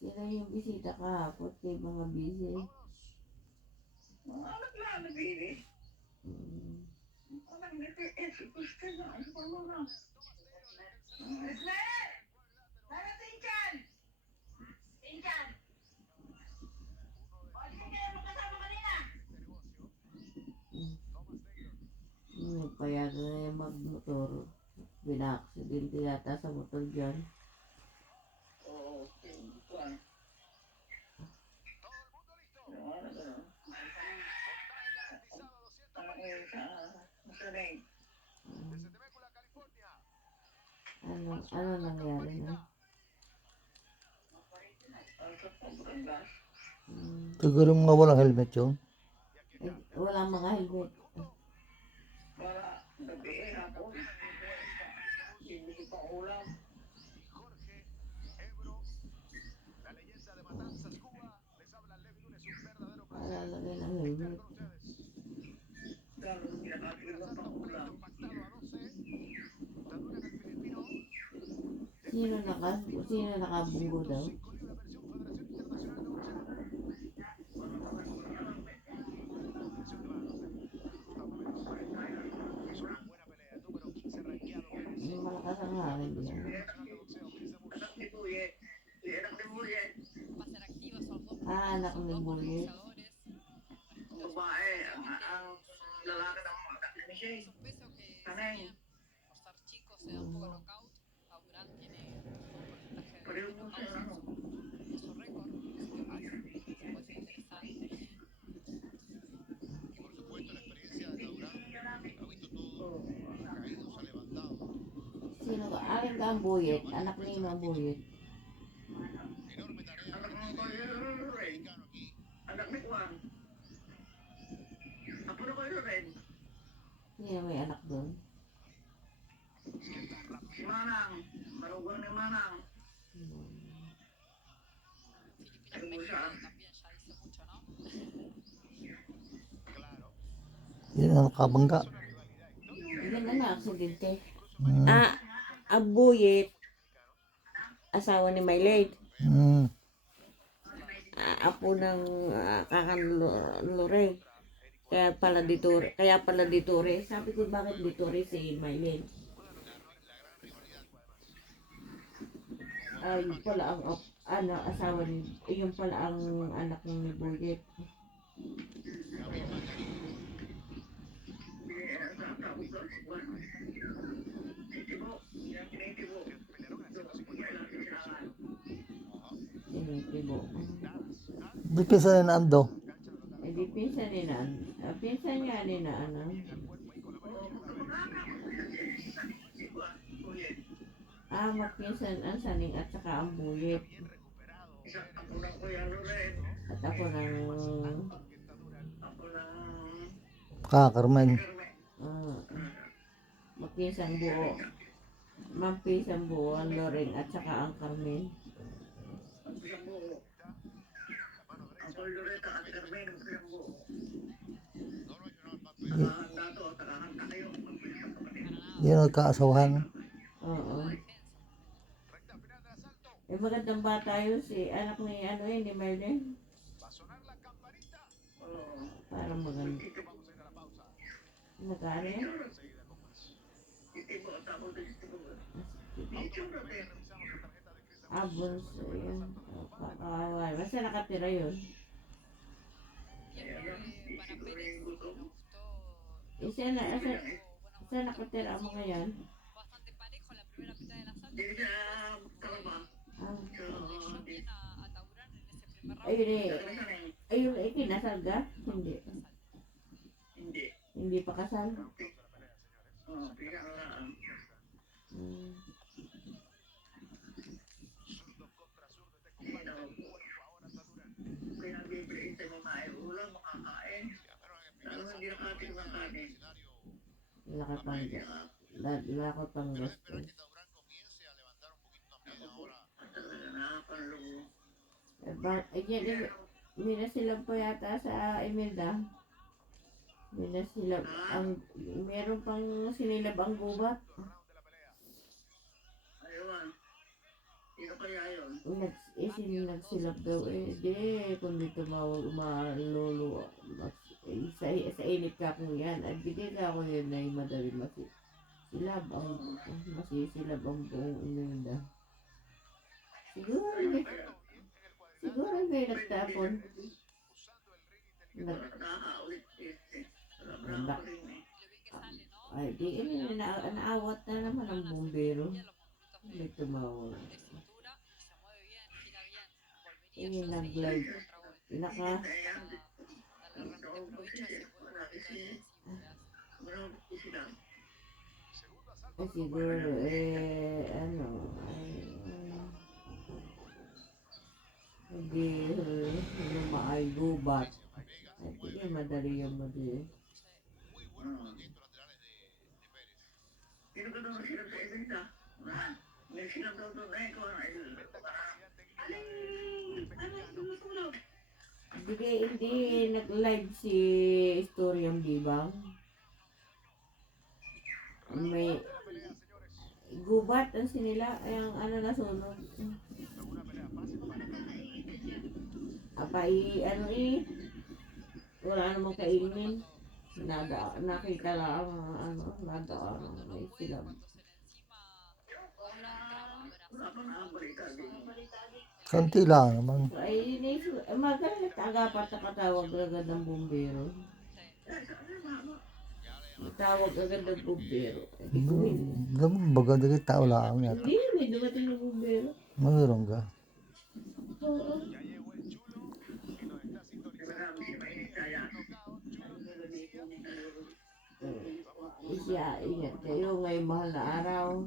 Sila yung bisita kahapon kay mga busy. Mga anak na nabili. Mm. Anak na gusto na. Ano pa mga? Ismael! Narating dyan! Tingkan! O, di kayo magkasama kanina? Payagan na yung magmotor. Bina-aksidente yata sa motor dyan. Oo, kuwan. Masaling. Ano nangyari na? Ang sobrang gas. Siguro mga walang helmet yun. Wala mga helmet. Para gabi hapon. Hindi pa ulam. Lalagay ng helmet. Lalo pinakatiba pa ulam. Sino nakabunggo daw? Malakas ang hangin niya. Anak ni Buyet. Anak ni Buyet. Anak ni Buyet. Ang babae, ang lalaki ng mga ni Shane. Kaneng. Pareho mo siya ano. Sino ka? Alin ka ang Buyet? Anak ni Mang Buyet. Anak ng Koyo Ren. Anak ni Juan. Apo na Koyo Ren. Sino may anak doon? Si Manang. Marugang ni Manang. Ano mo siya? Yun ang nakabangga. Yan na aksidente. Hmm. Ang Buyet, asawa ni Maylene. Apo ng Kakan Lore. Kaya pala Ditore. Sabi ko bakit Ditore si Maylene? Yung pala ang asawa ni, yung pala ang anak ni Buyet. Tinitibo. Di pisa na ando. Di pinsan niya pinsan niya na ano. Magpinsan ang Saning at saka ang Buyet. Ako na Kuya Loren. At ako ng Ako na Carmen. magpinsang buo. Magpinsang buo ang Loren at saka ang Carmen. ang isang buo. Ako Loreta at Carmen ang isang buo. Nakahanda to, nakahanda kayo. Yun ang kaasawahan. Oo. Magandang bata yun si anak ni ni Merlin. Parang maganda. Nag-ano yun? Bunso yun. Kakaway. Basta nakatira yun. Isa nakatira mo ngayon. Hindi siya kalaba. Ayun eh, kinasal ka? Hindi. Hindi. Hindi pa kasal? Pinakalaan. Pinag-ibigay sa mga ulam, makakain. Lalo hindi nakating ng kanin. Lakot pang gastos. May nasilab pa yata sa Imelda. Meron pang sinilab ang gubat. Ayun. Sino kaya yun? nagsilap daw di, kundi tumawag, malulu, sa init ka kung yan, at hindi ka ako yun ay madali silab masisilab ang buong inunda. Siguro may nagtapon. Nakakaulit eh. Wala Bak- ko rin eh. Ay, di, naawat na naman ang bumbero. May tumawag. Nag-live. Naka, siguro, ano, hindi, lumaay gubat. At hindi, madali yung madali. Sino ka daw nasilap sa ibenta? May silap daw doon eh. Tulog. Hindi nag-live si Storyang Bibang. May gubat ang sinila, ang ano nasunog. Wala namang kainin. Nakita lang nadaan may silab. Wala pa nga ang balita din. Konti lang naman. Ay, magalit agapat na katawag agad ng bumbero. Tawag agad ng bumbero. Naman baga na tao lang yata. Hindi, may dumating ng bumbero. Mayroon ka. Oo. Siya, ingat kayo ngayong mahal na araw.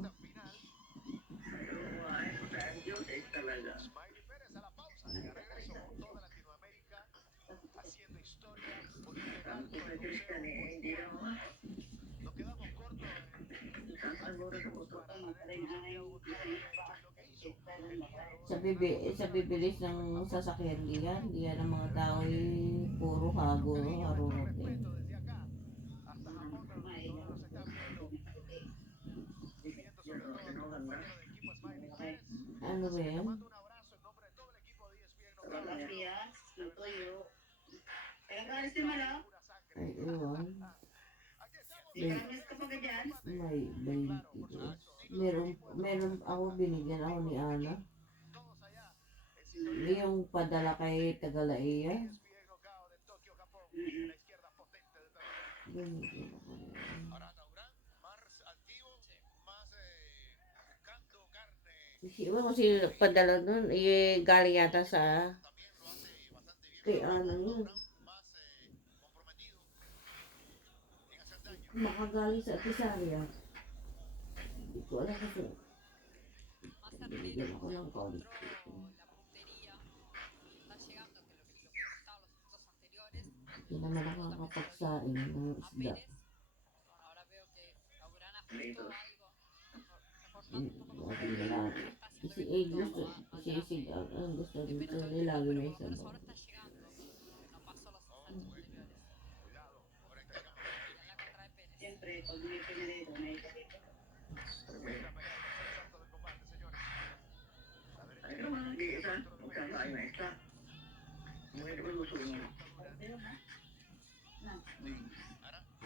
Sa bibilis ng sasakyan diyan ang mga tao puro hago, harurot eh. Ano ba yan? Ay, ewan. May 22. Meron ako, binigyan ako ni Ana. Yung padala kay Tagalaiya. Binigyan ako ni Ana. Iwan ko sino padala nun, galing yata sa kay Ana yun. Makagaling sa Tisarya. Hindi ko alam kasi binigyan ako ng konti. Hindi naman nakakapagsain ng isda. Lagi na lang. Kasi ang gusto dito lagi may sabaw. Siyempre, pag may pinarito, may kapito. Ay, naman, di isa. Magkakain na isa. May luso mo.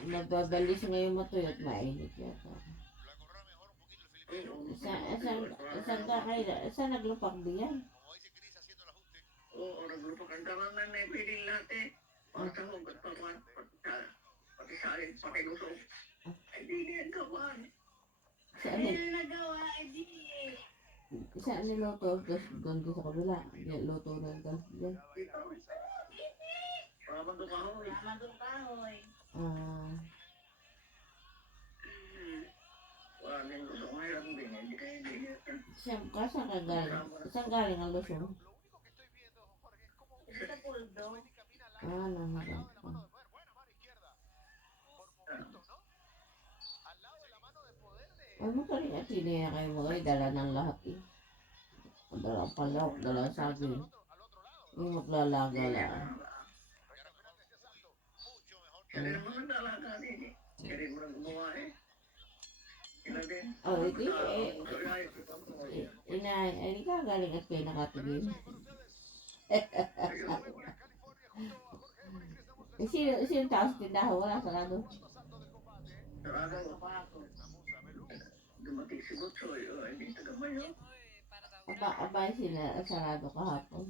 Nagbabalis ngayon matuyot, mainit yata. Saan naglupak diyan? Oo, naglupak ang tamang na naipilin lahat eh. Pasahog at pakuan, pati salin, pakiluso. Ay, di niyan ka man. Saan niluto? Doon sa kabila. Luto ng gas dyan. Ramandong kahoy. Wala din luso. Ngayon din, hindi kayo hindi. Saan ka galing? Saan galing ang lusong? Sa puldo. Nangarap pa. Ay, magaling at siniya kayo mga dala ng lahat eh. Dala ang palok, dala ang saging. Yung maglalaga lang. Kaya naman ang dalaga din eh. Kaya mo lang gumawa eh. Sila din. Oh, hindi Sa inay, ay di ka galing at kayo nakatingin. ayun. Sino tao sa tindahan? Wala sarado. Sarado. Dumating si Butsoy. Hindi taga-mayo. Abay sila sarado kahapon.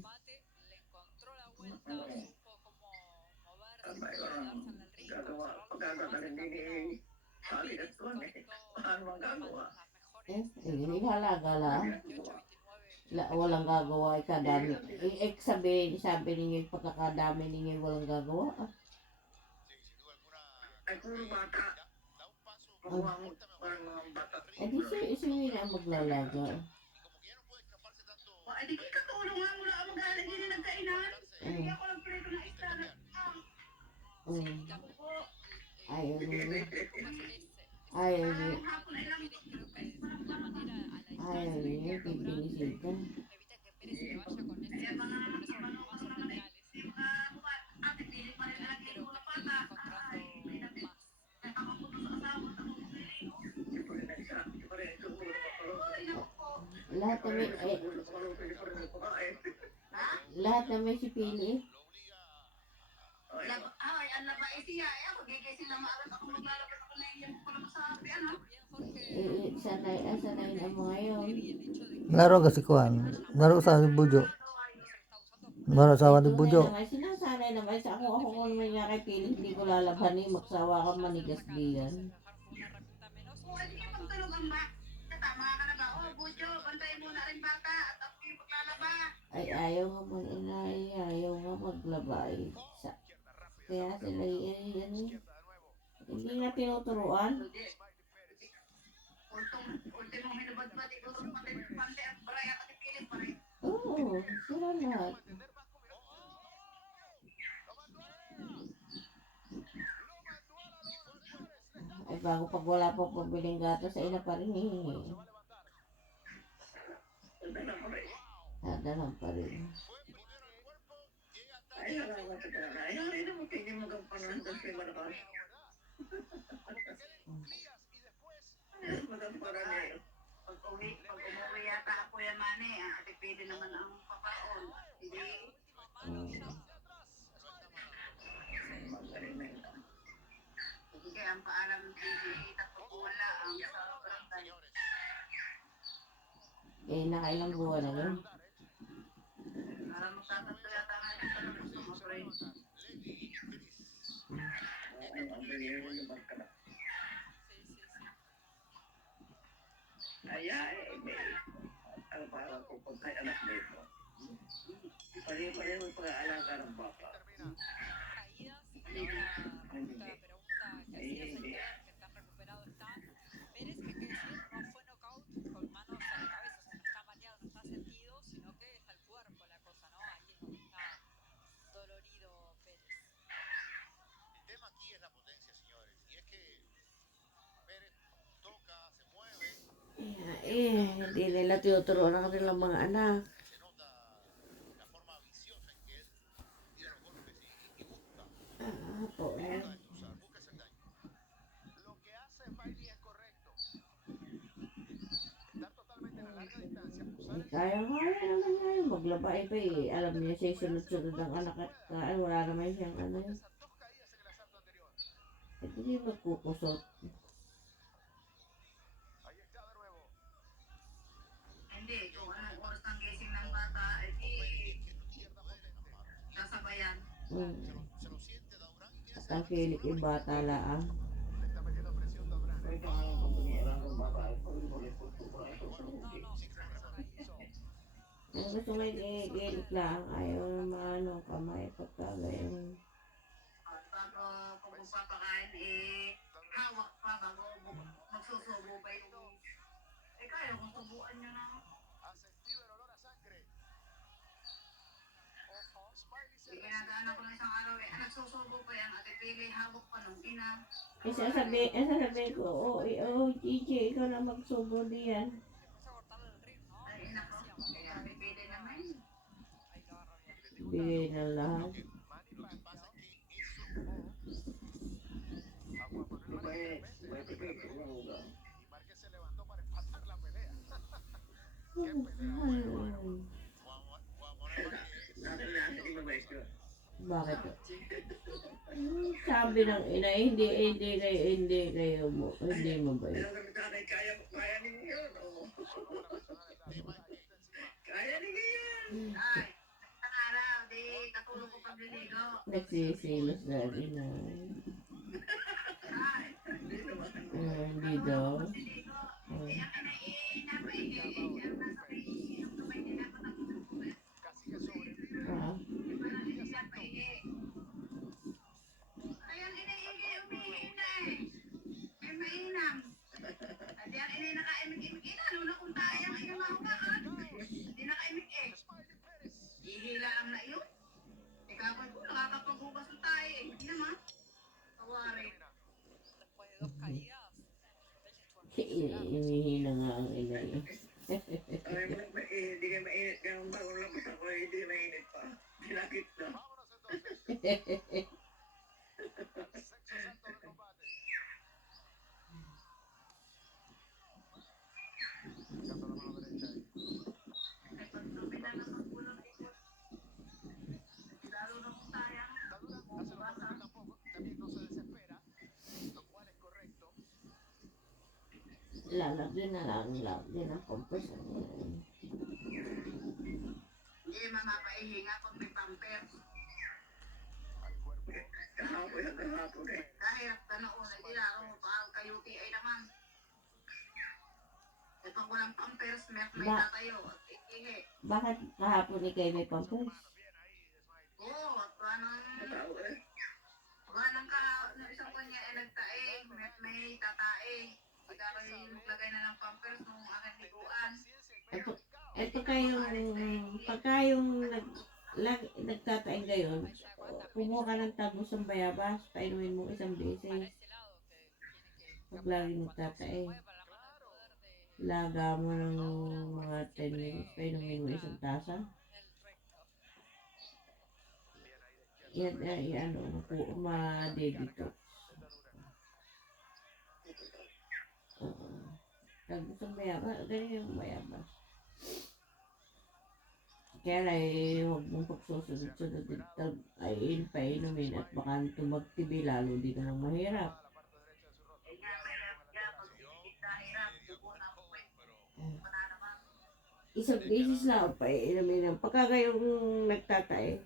Abay, gagawa. Pagkakatarin din sali at tuwan Paano magagawa? Hindi halaga lang. Walang gagawa, ikadami. Sabi ninyo, pagkakadami ninyo walang gagawa. Ay, puro bata. Makuha mo parang mga bata. Di si na ang maglalaga. Ay, di katulong nga mula ang mag-aalag din na nagkainan. Hindi ako lang prito ng isda na Ayaw niya. Ayaw niya. hapon ay lang. Ayaw niya. Pipinisil ka. Kaya mga ano naman eh. Di mga ate, pilit pa rin lagi yung mga bata. Ay, may natin. Nakakaputo sa asawa. Di pa rin naisa. Di pa rin sumulong Lahat na may, lahat na may sipili. Ay, ang laba siya. Ako, gigising na maalat ako maglalabas ako na iyan ko na masabi, ano? Sanay na mga yun. Laro kasi kuhan. Laro sa ni Bujo. Laro sa ni Bujo. Sinasanay naman sa ako kung naman nga kay Pili, hindi ko lalabanin, magsawa ka manigas diyan. Oo, hindi ka pagtulog ang ba? Tama ka na ba? Oh, Bujo, bantayin mo na rin bata at ako yung maglalaba. Ay, ayaw nga mag-inay, ayaw nga maglaba. Kaya sila hindi na tinuturuan. Ultimo hinubad-bad, ikaw sa pante at baraya at ipilit pa rin. Oo, sila lahat. Ay, bago pag wala pa pabiling gato sa ina pa rin hihingi. Dadalang pa rin. Ay, nalaman sa kanila. Ay, rin mo, tingin mo kang panahon sa si Malakas. Magandang niya. Pag umuwi yata ako yan, Mane, ate pwede naman ang papaon. Hindi. Magaling na yun. Sige, ang paalam ng TV, tapos wala ang sa barangay. Nakailang buwan na yun. Para magtatanto yata nga yung sa gusto mo, pre. Ang parang kung pagkay anak nito. Pare-pareho yung pag-aalaga ng bata. Hindi. Hindi nila tinuturuan ang kanilang mga anak. Po eh. Kaya naman nga yun. Maglaba iba eh. Alam niya siya sunod-sunod ang anak at wala naman siyang ano. At hindi magkukusot. Hindi, kung anong oras ng gising ng bata, sasabayan. At ang kilik yung bata laang. Ang gusto mo yung kilik lang, ayaw naman ano, kamay pagkagayon. Bago kung magpapakain, hawak pa bago magsusubo pa yung... kaya kung subuan nyo na. Ginagana ko na isang araw nagsusubo pa yan at ipili hawak pa nung ina. Sasabihin ko, Gigi, ikaw na magsubo diyan. Ay, ina ko. Kaya pipili naman. Bigay na lahat. Bakit? Sabi ng ina, hindi mabait. Nagsisilos na rin na. Hindi daw. Ah. Inihina nga ang ina eh. Lalagyan na lang, lagyan ng compressor. Hindi mamapaihinga pag may pampers. Kahirap ka noon, hindi lalo pa kayo ay naman. Eh pag walang pampers, may tatayo at ihingi. Bakit kahapon ikay may pampers? Oo, at wanang ka, isang kanya ay nagtae, may tatae. Hindi ka kayo maglagay na ng pampers nung aking liguan. Ito pagka yung nagtataing gayon, kumuha ka ng tagos ng bayabas, painumin mo isang beses. Pag lagi nagtataing, laga mo ng mga 10 minutes, painumin mo isang tasa. Yan ay ma-detox. Tagos ng bayabas, ganyan yung bayabas. Kaya ay huwag mong pagsusunod-sunod ay painumin at baka tumagtibi lalo di naman mahirap. Isang beses lang painumin ang pagka kayong nagtatay.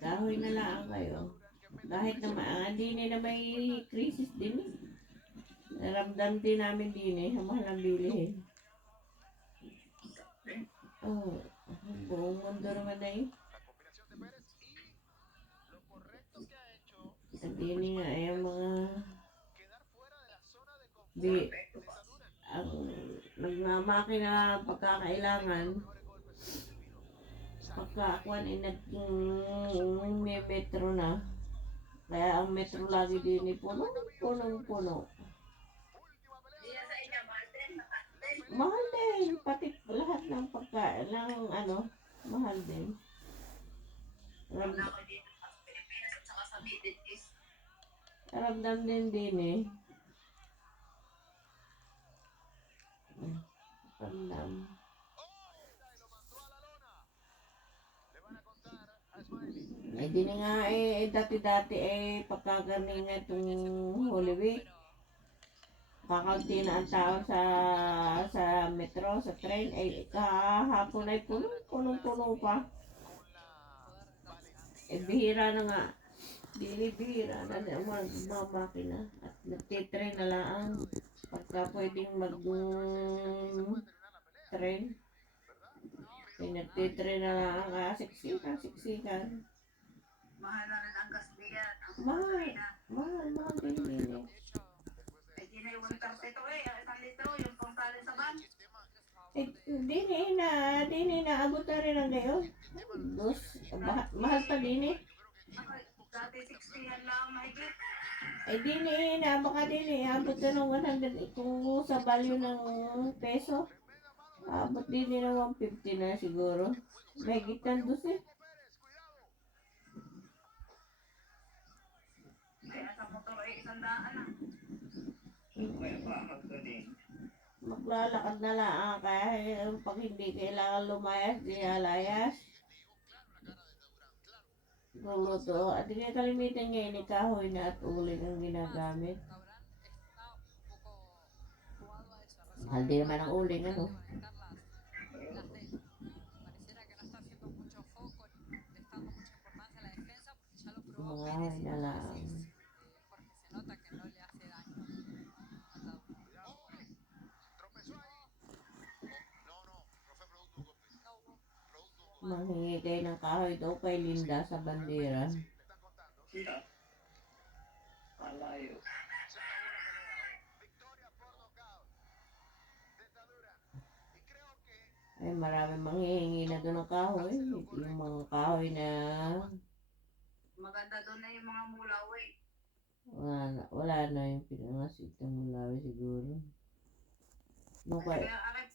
Kahoy na lang kayo. Kahit naman, hindi na may krisis din eh. Naramdam din namin din eh, ang mahal ang bilihin. Oh, buong mundo naman na eh. Hindi nga ay ang mga ang nagmamakina pagkakailangan pagkakuan ay may metro na. Kaya ang metro lagi din ay puno. Mahal din. Pati lahat ng mahal din. Ramdam din eh. Ramdam. Eh di nga dati pagkagaling nga itong Holy Week. Kakaunti na ang tao sa metro, sa train, ay kahapon ay puno pa. Eh bihira na nga. Bihira na mga makina. At nagtitrain na lang pagka pwedeng mag-train. Eh nagtitrain na lang siksikan. Mahal na rin ang gas biyan. Mahal din. Eh di na yung 130 isang litro, yung pangtali sa van. Eh, din na abot na rin ang gayon. Mahal pa din eh. Dati 60 yan lang mahigit. Eh, baka din abot na ng 100 kung sa value ng peso. Ba't di nila 150 na siguro? May gitan doon eh. Kaya sa motor ay 100 na. Maglalakad na lang kaya pag hindi kailangan lumayas, di alayas. Luluto. At hindi kalimitan niya ini kahoy na at uling ang ginagamit. El restaurante está un poco jugado a eso, a Mahal din naman ang uling, ano? conectar las de él. Pareciera que no está haciendo mucho foco ni prestando mucha importancia a la defensa porque ya lo probó Mga Pérez y na como lang. decís, porque se nota que no le hace daño Atadura. Manghingi kayo ng kahoy daw kay Linda sa bandera. Ay, marami manghihingi na doon ng kahoy. Yung mga kahoy na Maganda doon na yung mga mulaw eh. wala na yung pinangasit ng Mulawi siguro. Nung kaya, Kaya akin,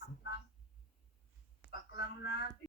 paklang na